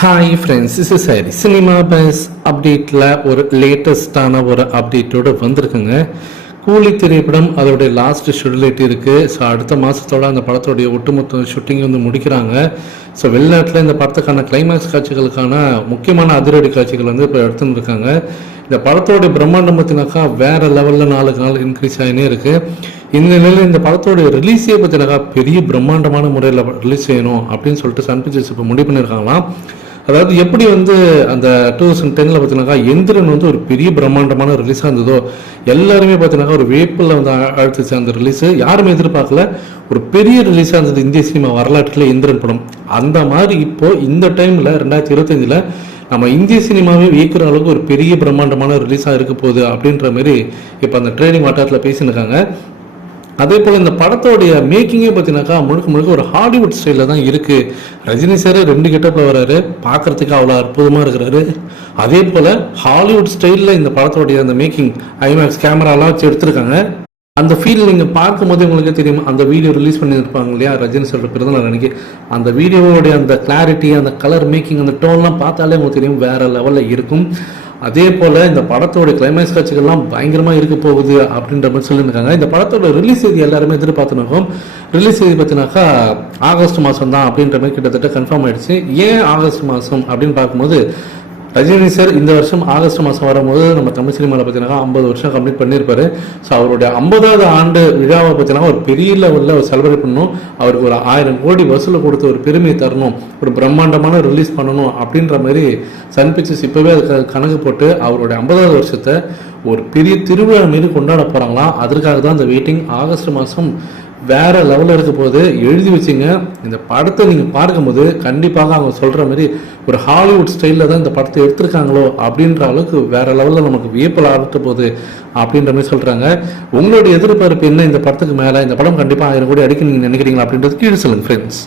Hi friends is is Hari cinema buzz அப்டேட்டில் ஒரு லேட்டஸ்டான ஒரு அப்டேட்டோடு வந்திருக்குங்க. கூலி திரைப்படம் அதோடைய லாஸ்ட் ஷெடியூலேட் இருக்குது ஸோ அடுத்த மாதத்தோட அந்த படத்தோடைய ஒட்டுமொத்த ஷூட்டிங் வந்து முடிக்கிறாங்க. ஸோ வெளிநாட்டில் இந்த படத்துக்கான கிளைமேக்ஸ் காட்சிகளுக்கான முக்கியமான அதிரடி காட்சிகள் வந்து இப்போ எடுத்துன்னு இருக்காங்க. இந்த படத்தோடைய பிரம்மாண்டம் பார்த்தினாக்கா வேற லெவலில் நாளுக்கு நாள் இன்க்ரீஸ் ஆகினே இருக்கு. இந்த நிலையில் இந்த படத்தோடைய ரிலீஸே பார்த்தினாக்கா பெரிய பிரம்மாண்டமான முறையில் ரிலீஸ் செய்யணும் அப்படின்னு சொல்லிட்டு சன் பிக்சர்ஸ் இப்போ முடிவு பண்ணியிருக்காங்களாம் அதாவது எப்படி வந்து அந்த டூ தௌசண்ட் டெனில் பார்த்தீங்கன்னாக்கா எந்திரன் வந்து ஒரு பெரிய பிரம்மாண்டமான ரிலீஸாக இருந்ததோ எல்லாருமே பார்த்தீங்கன்னாக்கா ஒரு வேப்பில் வந்து அழுத்துச்சு அந்த ரிலீஸு யாருமே எதிர்பார்க்கல. ஒரு பெரிய ரிலீஸாக இருந்தது இந்திய சினிமா வரலாற்றில் எந்திரன் படம். அந்த மாதிரி இப்போது இந்த டைமில் ரெண்டாயிரத்தி இருபத்தஞ்சில் நம்ம இந்திய சினிமாவே வியக்கிற அளவுக்கு ஒரு பெரிய பிரம்மாண்டமான ரிலீஸாக இருக்க போகுது அப்படின்ற மாதிரி இப்போ அந்த ட்ரேடிங் வட்டாரத்தில் பேசியிருக்காங்க. அதே போல் இந்த படத்தோடைய மேக்கிங்கே பார்த்தீங்கன்னாக்கா முழுக்க முழுக்க ஒரு ஹாலிவுட் ஸ்டைலில் தான் இருக்குது ரஜினி சார் ரெண்டு கெட்டப்பில் வராரு. பார்க்குறதுக்கு அவ்வளோ அற்புதமாக இருக்கிறாரு. அதே போல் ஹாலிவுட் ஸ்டைலில் இந்த படத்தோடைய அந்த மேக்கிங் ஐமேக்ஸ் கேமராலாம் வச்சு எடுத்திருக்காங்க. அந்த ஃபீல் நீங்கள் பார்க்கும்போது உங்களுக்கு தெரியும். அந்த வீடியோ ரிலீஸ் பண்ணியிருப்பாங்க இல்லையா? ரஜினி சொல்கிற பிறந்தநாள் அன்னைக்கு அந்த வீடியோவோடைய அந்த கிளாரிட்டி அந்த கலர் மேக்கிங் அந்த டோன்லாம் பார்த்தாலே உங்களுக்கு தெரியும் வேற லெவலில் இருக்கும். அதே போல் இந்த படத்தோட கிளைமேக்ஸ் காட்சிகள்லாம் பயங்கரமாக இருக்க போகுது அப்படின்ற மாதிரி சொல்லியிருக்காங்க. இந்த படத்தோட ரிலீஸ் தேதி எல்லாருமே எதிர்பார்த்துருக்கோம். ரிலீஸ் தேதி பார்த்தினாக்கா ஆகஸ்ட் மாதம் தான் அப்படின்ற மாதிரி கிட்டத்தட்ட கன்ஃபார்ம் ஆயிடுச்சு. ஏன் ஆகஸ்ட் மாதம் அப்படின்னு பார்க்கும்போது ரஜினி சார் இந்த வருஷம் ஆகஸ்ட் மாதம் வரும்போது நம்ம தமிழ் சினிமாவில் பார்த்தீங்கன்னா ஐம்பது வருஷம் கம்ப்ளீட் பண்ணியிருப்பாரு. ஸோ அவருடைய ஐம்பதாவது ஆண்டு விழாவை பார்த்தீங்கன்னா ஒரு பெரிய லெவலில் ஒரு செலிப்ரேட் பண்ணணும். அவருக்கு ஒரு ஆயிரம் கோடி வசூல் கொடுத்து ஒரு பெருமையை தரணும். ஒரு பிரம்மாண்டமான ரிலீஸ் பண்ணணும் அப்படின்ற மாதிரி சன் பிக்சர்ஸ் இப்போவே அதுக்கு கணக்கு போட்டு அவருடைய ஐம்பதாவது வருஷத்தை ஒரு பெரிய திருவிழா மீது கொண்டாட போகிறாங்களாம் அதற்காக தான் அந்த வெயிட்டிங் ஆகஸ்ட் மாதம் வேறு லெவலில் இருக்க போது எழுதி வச்சுங்க. இந்த படத்தை நீங்கள் பார்க்கும்போது கண்டிப்பாக அவங்க சொல்கிற மாதிரி ஒரு ஹாலிவுட் ஸ்டைலில் தான் இந்த படத்தை எடுத்திருக்காங்களோ அப்படின்ற அளவுக்கு வேறு லெவலில் நமக்கு வியப்பில் ஆரம்பித்த போகுது அப்படின்ற மாதிரி சொல்கிறாங்க உங்களுடைய எதிர்பார்ப்பு என்ன? இந்த படத்துக்கு மேலே இந்த படம் கண்டிப்பாக ஆயிரம் கோடி அடிக்க நீங்கள் நினைக்கிறீங்களா அப்படின்றது கீழே சொல்லுங்கள் ஃப்ரெண்ட்ஸ்